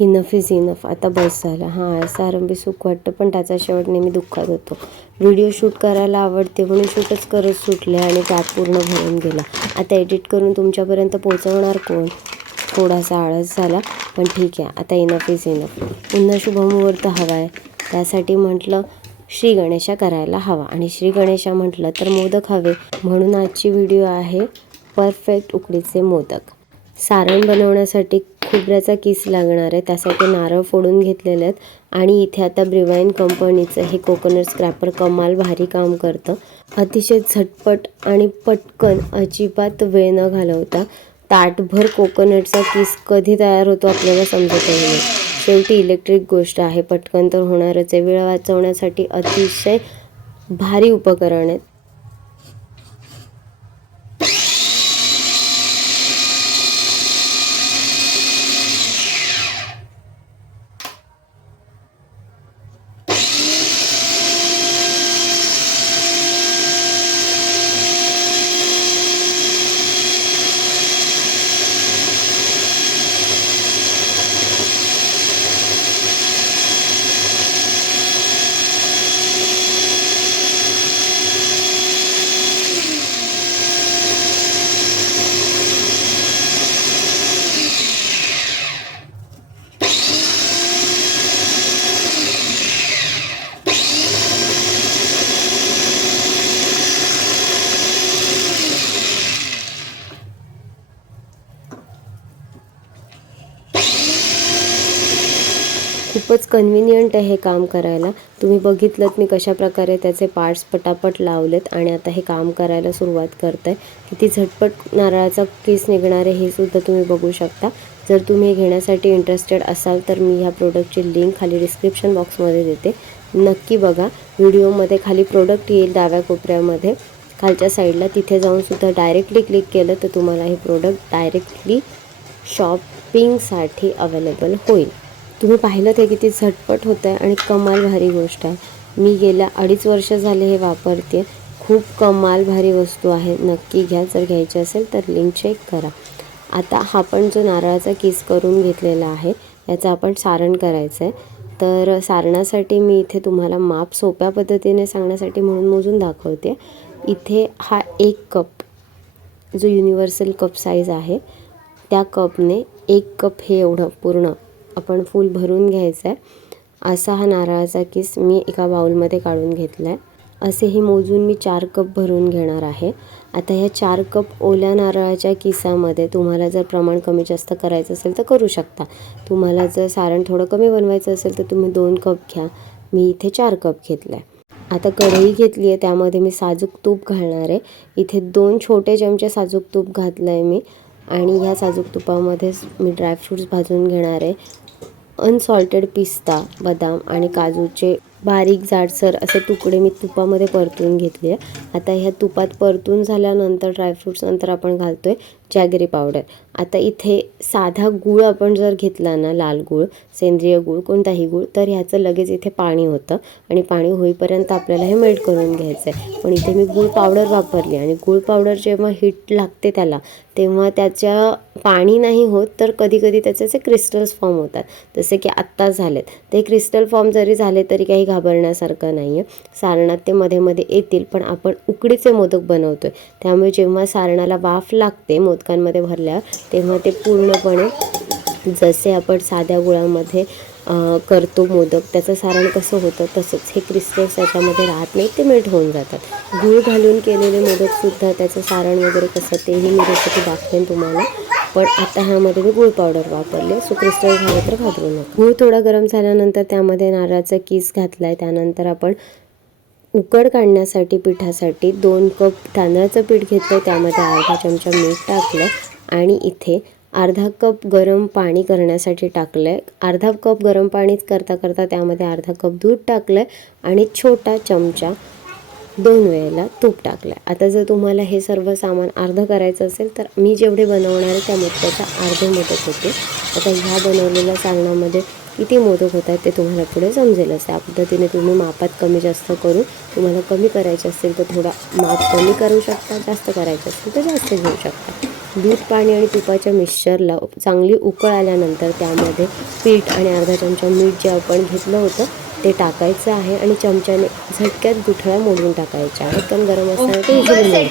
Enough is enough, आता बस झालं. हां, असं आरंभी सुख वाटतं, पण त्याचा शेवट नेहमी दुःखात होतो. व्हिडिओ शूट करायला आवडते म्हणून शूटच करत सुटले आणि त्यात पूर्ण भरून गेला. आता एडिट करून तुमच्यापर्यंत पोहोचवणार कोण? थोडासा आळस झाला, पण ठीक आहे. आता इनफ इज इनफ. पुन्हा शुभमुहूर्त हवा आहे, त्यासाठी म्हटलं श्री गणेशा करायला हवा. आणि श्री गणेशा म्हटलं तर मोदक हवे, म्हणून आजची व्हिडिओ आहे परफेक्ट उकडीचे मोदक. सारण बनवण्यासाठी खोबऱ्याचा किस लागणार आहे, त्यासाठी नारळ फोडून घेतलेले आहेत. आणि इथे आता ब्रिवाइन कंपनीचं हे कोकोनट स्क्रॅपर कमाल भारी काम करतं. अतिशय झटपट आणि पटकन, अजिबात वेळ न घालवता ताटभर कोकोनटचा किस कधी तयार होतो आपल्याला समजतही नाही. शेवटी इलेक्ट्रिक गोष्ट आहे, पटकन तर होणारच आहे. वेळ वाचवण्यासाठी अतिशय भारी उपकरण आहेत. खूपच कन्व्हिनियंट आहे हे काम करायला. तुम्ही बघितलं मी कशा प्रकारे त्याचे पार्ट्स पटापट लावलेत आणि आता हे काम करायला सुरुवात करत आहे. किती झटपट नारळाचा किस निघणार आहे हे सुद्धा तुम्ही बघू शकता. जर तुम्ही हे घेण्यासाठी इंटरेस्टेड असाल तर मी ह्या प्रोडक्टची लिंक खाली डिस्क्रिप्शन बॉक्समध्ये देते, नक्की बघा. व्हिडिओमध्ये खाली प्रोडक्ट येईल डाव्या कोपऱ्यामध्ये खालच्या साईडला, तिथे जाऊन सुद्धा डायरेक्टली क्लिक केलं तर तुम्हाला हे प्रोडक्ट डायरेक्टली शॉपिंगसाठी अवेलेबल होईल. तुम्ही पाहिलं ते किती झटपट होतं आहे आणि कमाल भारी गोष्ट आहे. मी गेल्या 2.5 वर्ष झाले हे वापरते. खूप कमाल भारी वस्तू आहे, नक्की घ्या. जर घ्यायची असेल तर लिंक चेक करा. आता हा पण जो नारळाचा किस करून घेतलेला आहे याचं आपण सारण करायचं आहे. तर सारणासाठी मी इथे तुम्हाला माप सोप्या पद्धतीने सांगण्यासाठी म्हणून मोजून दाखवते. इथे हा 1 कप जो युनिव्हर्सल कप साईज आहे त्या कपने 1 कप हे एवढं पूर्ण आपण फुल भरून घ्यायचं आहे. असा हा नारळाचा किस मी एका बाउलमध्ये काढून घेतला आहे. असेही मोजून मी 4 कप भरून घेणार आहे. आता ह्या 4 कप ओल्या नारळाच्या किसामध्ये तुम्हाला जर प्रमाण कमी जास्त करायचं असेल तर करू शकता. तुम्हाला जर सारण थोडं कमी बनवायचं असेल तर तुम्ही 2 कप घ्या. मी इथे 4 कप घेतला आहे. आता कढई घेतली आहे, त्यामध्ये मी साजूक तूप घालणार आहे. इथे 2 छोटे चमचे साजूक तूप घातलं आहे मी. आणि ह्या साजूक तुपामध्येच मी ड्रायफ्रूट्स भाजून घेणार आहे. अनसॉल्टेड पिस्ता, बदाम आणि काजूचे बारीक जाडसर असे तुकडे मी तुपामध्ये परतून घेतले आहे. आता ह्या तुपात परतून झाल्यानंतर ड्रायफ्रूट्स नंतर आपण घालतो आहे जॅगरी पावडर. आता इथे साधा गूळ आपण जर घेतला ना, लाल गूळ, सेंद्रिय गूळ, कोणताही गूळ, तर ह्याचं लगेच इथे पाणी होतं आणि पाणी होईपर्यंत आपल्याला हे मेल्ट करून घ्यायचं आहे. पण इथे मी गूळ पावडर वापरली आणि गूळ पावडर जेव्हा हीट लागते त्याला, तेव्हा त्याच्या पाणी नाही होत, तर कधी कधी त्याचे असे क्रिस्टल्स फॉर्म होतात, जसे की आत्ता झालेत. ते क्रिस्टल फॉर्म जरी झाले तरी काही घाबरण्यासारखं नाही आहे. सारणात ते मध्ये मध्ये येतील, पण आपण उकडीचे मोदक बनवतो आहे, त्यामुळे जेव्हा सारणाला वाफ लागते मोदकांमध्ये भरल्यावर, तेव्हा ते पूर्णपणे जसे आपण साध्या गुळामध्ये करतो मोदक, त्याचं सारण कसं होतं तसंच हे क्रिस्टल्स त्याच्यामध्ये राहत नाही, ते मेल्ट होऊन जातात. गूळ घालून केलेले मोदकसुद्धा त्याचं सारण वगैरे कसं तेही मी रेसिपी दाखवेन तुम्हाला. पण आता ह्यामध्ये मी गूळ पावडर वापरले, सो क्रिस्टल झाले तर घाबरू नका. गूळ थोडा गरम झाल्यानंतर त्यामध्ये नारळाचा किस घातला आहे. त्यानंतर आपण उकड काढण्यासाठी पिठासाठी 2 कप तांदळाचं पीठ घेतलं, त्यामध्ये अर्धा चमचा मीठ टाकलं आणि इथे अर्धा कप गरम पाणी करण्यासाठी टाकलं आहे. अर्धा कप गरम पाणीच करता करता त्यामध्ये अर्धा कप दूध टाकलं आहे आणि छोटा चमचा 2 वेळेला तूप टाकलं आहे. आता जर तुम्हाला हे सर्व सामान अर्धं करायचं असेल तर मी जेवढे बनवणार आहे त्या मोदकाचा अर्धे मोदक होते. आता ह्या बनवलेल्या सारणामध्ये किती मोदक होत आहेत ते तुम्हाला पुढे समजेलच. त्या पद्धतीने तुम्ही मापात कमी जास्त करून, तुम्हाला कमी करायचे असेल तर थोडा माप कमी करू शकता, जास्त करायचं असेल तर जास्त घेऊ शकता. दूध, पाणी आणि तुपाच्या मिक्सचरला चांगली उकळ आल्यानंतर त्यामध्ये पीठ आणि अर्धा चमचा मीठ जे आपण घेतलं होतं ते टाकायचं आहे आणि चमच्याने झटक्यात गुठळ्या मोडून टाकायच्या आहेत, कारण गरम असताना ते इझिली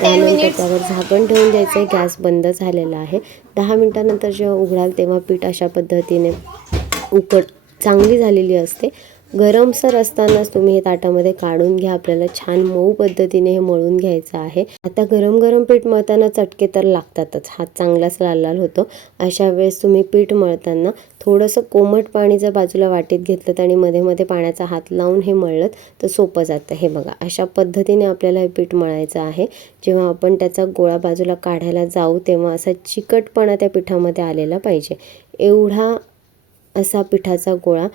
त्यानंतर त्यावर झाकण ठेवून द्यायचं आहे. गॅस बंद झालेला आहे. 10 मिनिटानंतर जेव्हा उघडाल तेव्हा पीठ अशा पद्धतीने चांगली झालेली असते. गरमसर असतानाच तुम्ही हे ताटामध्ये काढून घ्या. आपल्याला छान मऊ पद्धतीने हे मळून घ्यायचं आहे. आता गरम गरम पीठ मळताना चटके तर लागतातच, हात चांगलाच लाल लाल होतो. अशा वेळेस तुम्ही पीठ मळताना थोडंसं कोमट पाणी जर बाजूला वाटीत घेतलं आणि मध्ये मध्ये पाण्याचा हात लावून हे मळलं तर सोपं जातं. हे बघा, अशा पद्धतीने आपल्याला हे पीठ मळायचं आहे. जेव्हा आपण त्याचा गोळा बाजूला काढायला जाऊ तेव्हा असा चिकटपणा त्या पिठामध्ये आलेला पाहिजे. एवढा असा पिठाचा गोळा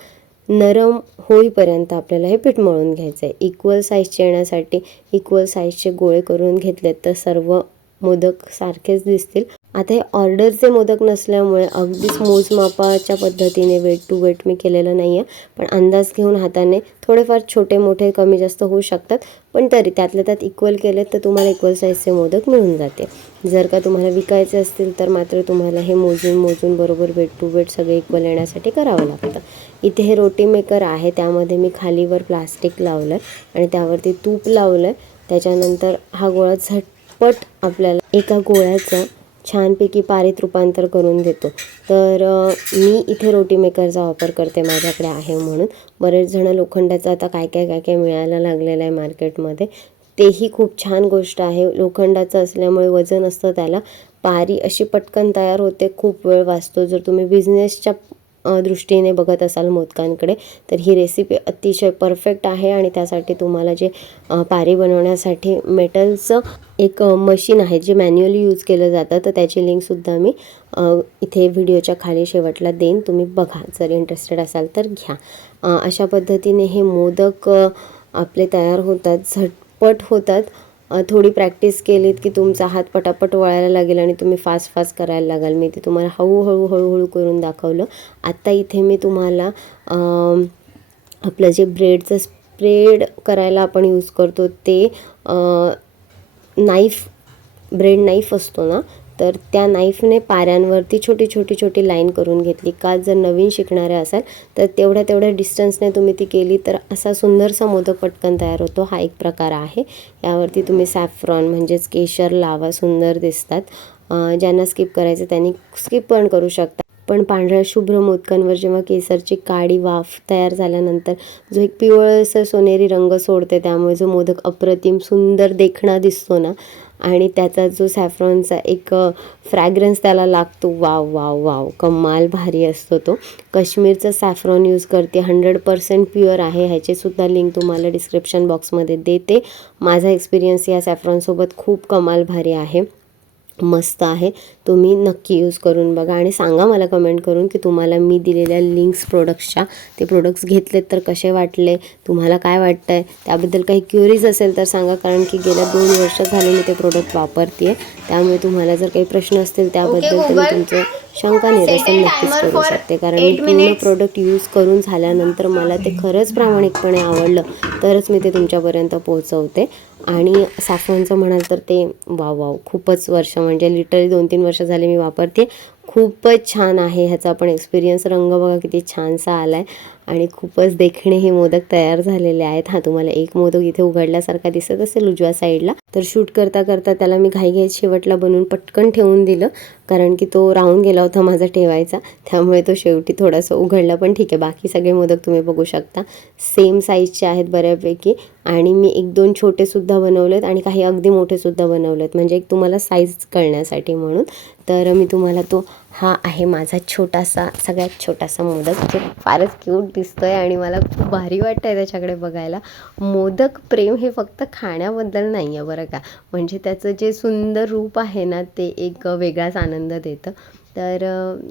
नरम होईपर्यंत आपल्याला हे पीठ मळून घ्यायचं आहे. इक्वल साईजचे येण्यासाठी इक्वल साईजचे गोळे करून घेतलेत तर सर्व मोदक सारखेच दिसतील. आता हे ऑर्डरचे मोदक नसल्यामुळे अगदीच मोजमापाच्या पद्धतीने वेट टू वेट मी केलेलं नाही आहे, पण अंदाज घेऊन हाताने थोडेफार छोटे मोठे कमी जास्त होऊ शकतात, पण तरी त्यातल्या त्यात इक्वल केलेत तर तुम्हाला इक्वल साईजचे मोदक मिळून जाते. जर का तुम्हाला विकायचे असतील तर मात्र तुम्हाला हे मोजून बरोबर वेट टू वेट सगळे इक्वल येण्यासाठी करावं लागतं. इथे हे रोटी मेकर आहे, त्यामध्ये मी खालीवर प्लास्टिक लावलं आणि त्यावरती तूप लावलं. त्याच्यानंतर हा गोळा झटपट आपल्याला एका गोळ्याचं छानपैकी पारीत रूपांतर करून देतो. तर मी इथे रोटी मेकरचा वापर करते, माझ्याकडे आहे म्हणून. बरेच जण लोखंडाचं आता काय काय मिळायला लागलेलं आहे मार्केटमध्ये, तेही खूप छान गोष्ट आहे. लोखंडाचं असल्यामुळे वजन असतं त्याला, पारी अशी पटकन तयार होते, खूप वेळ वाचतो. जर तुम्ही बिझनेसच्या दृष्टीने बघत असाल मोदकांकडे तर ही रेसिपी अतिशय परफेक्ट आहे. आणि त्यासाठी तुम्हाला जे पारी बनवण्यासाठी मेटलचं एक मशीन आहे जे मॅन्युअली यूज केलं जातं, तर त्याची लिंकसुद्धा मी इथे व्हिडिओच्या खाली शेवटला देईन, तुम्ही बघा जर इंटरेस्टेड असाल तर घ्या. अशा पद्धतीने हे मोदक आपले तयार होतात, झटपट होतात. थोडी प्रॅक्टिस केलीत की तुमचा हात पटापट वळायला लागेल आणि तुम्ही फास्ट करायला लागाल. मी ते तुम्हाला हळूहळू करून दाखवलं. आत्ता इथे मी तुम्हाला आपलं जे ब्रेडचं स्प्रेड करायला आपण यूज करतो ते ब्रेड नाईफ असतो ना, तर त्या नाईफने पाऱ्यांवरती छोटी लाईन करून घेतली. का जर नवीन शिकणारे असाल तर तेवढ्या डिस्टन्सने तुम्ही ती केली तर असा सुंदरसा मोदक पटकन तयार होतो. हा एक प्रकार आहे. यावरती तुम्ही सॅफ्रॉन म्हणजेच केशर लावा, सुंदर दिसतात. ज्यांना स्किप करायचं त्यांनी स्किप पण करू शकता. पण पांढऱ्या शुभ्र मोदकांवर जेव्हा केसरची काळी वाफ तयार झाल्यानंतर जो एक पिवळसर सोनेरी रंग सोडते, त्यामुळे जो मोदक अप्रतिम सुंदर देखणा दिसतो ना, आणि त्याचा जो सॅफ्रॉनचा एक फ्रॅग्रन्स त्याला लागतो, वाव कमाल भारी असतो तो. काश्मीरचा सॅफ्रॉन यूज करते, 100% प्युअर आहे. ह्याचीसुद्धा लिंक तुम्हाला डिस्क्रिप्शन बॉक्समध्ये देते. माझा एक्सपिरियन्स या सॅफ्रॉनसोबत खूप कमाल भारी आहे, मस्त आहे. तुम्ही नक्की यूज करून बघा आणि सांगा मला कमेंट करून की तुम्हाला मी दिलेल्या लिंक्स प्रोडक्ट्सच्या ते प्रोडक्ट्स घेतलेत तर कसे वाटले, तुम्हाला काय वाटतं आहे, त्याबद्दल काही क्युरीज असेल तर सांगा. कारण की गेल्या 2 वर्ष झाले मी ते प्रोडक्ट वापरते आहे, त्यामुळे तुम्हाला जर काही प्रश्न असतील त्याबद्दल तर मी तुमचं शंका निरसन नक्कीच करू शकते. कारण मी पूर्ण प्रोडक्ट यूज करून झाल्यानंतर मला ते खरंच प्रामाणिकपणे आवडलं तरच मी ते तुमच्यापर्यंत पोहोचवते. आणि सॅफ्रॉनचं म्हणाल तर ते वाव खूपच वर्ष, म्हणजे लिटरली 2-3 वर्ष झाले मी वापरते. खूपच छान आहे ह्याचा पण एक्सपिरियन्स. रंग बघा किती छानसा आला आहे आणि खूपच देखणे हे मोदक तयार झालेले आहेत. हा, तुम्हाला एक मोदक इथे उघडल्यासारखा दिसत असेल उजव्या साईडला, तर शूट करता त्याला मी घाईघाईत शेवटला बनवून पटकन ठेवून दिलं, कारण की तो राहून गेला होता माझा ठेवायचा, त्यामुळे तो शेवटी थोडासा उघडला. पण ठीक आहे, बाकी सगळे मोदक तुम्ही बघू शकता सेम साईजचे आहेत बऱ्यापैकी. आणि मी 1-2 छोटेसुद्धा बनवलेत आणि काही अगदी मोठेसुद्धा बनवलेत, म्हणजे एक तुम्हाला साईज कळण्यासाठी म्हणून. तर मी तुम्हाला हा आहे माझा सगळ्यात छोटासा मोदक, जे फारच क्यूट दिसतोय आणि मला खूप भारी वाटतं आहे त्याच्याकडे बघायला. मोदक प्रेम हे फक्त खाण्याबद्दल नाही आहे बरं का, म्हणजे त्याचं जे सुंदर रूप आहे ना ते एक वेगळाच आनंद देतं. तर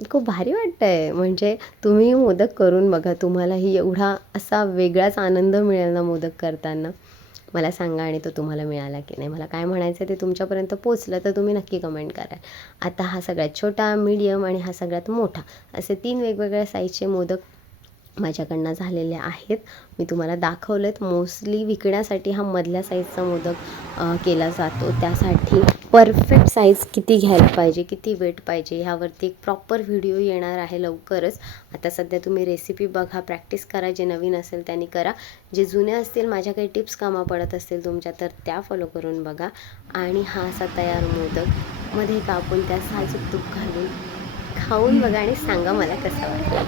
खूप भारी वाटतं आहे. म्हणजे तुम्ही मोदक करून बघा, तुम्हालाही एवढा असा वेगळाच आनंद मिळेल ना मोदक करताना. मला सांगा आणि तो तुम्हाला मिळाला की नाही. मला काय म्हणायचं ते तुमच्यापर्यंत पोचलं तर तुम्ही नक्की कमेंट करा. आता हा सगळ्यात छोटा, मीडियम आणि हा सगळ्यात मोठा असे 3 वेगवेगळ्या साईजचे मोदक माझ्याकडनं झालेले आहेत. मी तुम्हाला दाखवलेत. मोस्टली विकण्यासाठी हा मधल्या साईजचा मोदक केला जातो, त्यासाठी परफेक्ट साईज किती घ्यायला पाहिजे, किती वेट पाहिजे ह्यावरती एक प्रॉपर व्हिडिओ येणार आहे लवकरच. आता सध्या तुम्ही रेसिपी बघा, प्रॅक्टिस करा, जे नवीन असेल त्यांनी करा, जे जुने असतील माझ्या काही टिप्स कामा पडत असतील तुमच्या तर त्या फॉलो करून बघा. आणि हा असा तयार मोदक मध्ये कापून त्या साजूक तूप घालून खाऊन बघा आणि सांगा मला कसा वाटला.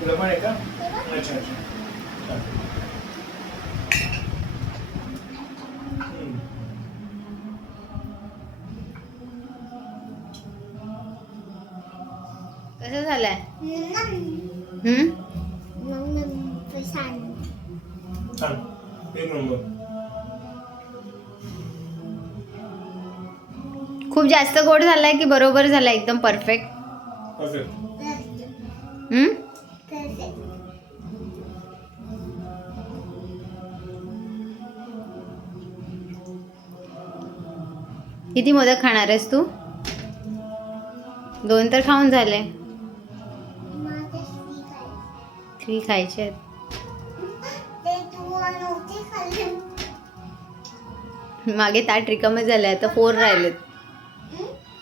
तुला पण आहे का? अच्छा अच्छा. कसं झालंय? छान, एक नंबर. खूप जास्त गोड झालाय की बरोबर झालाय एकदम परफेक्ट? परफेक्ट. किती मोदक खाणार आहेस तू? 2 तर खाऊन झाले. 3 खायचे आहेत. मागे ताट रिकामं झालंय, आता 4 राहिलेत.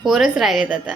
4च राहिलेत आता.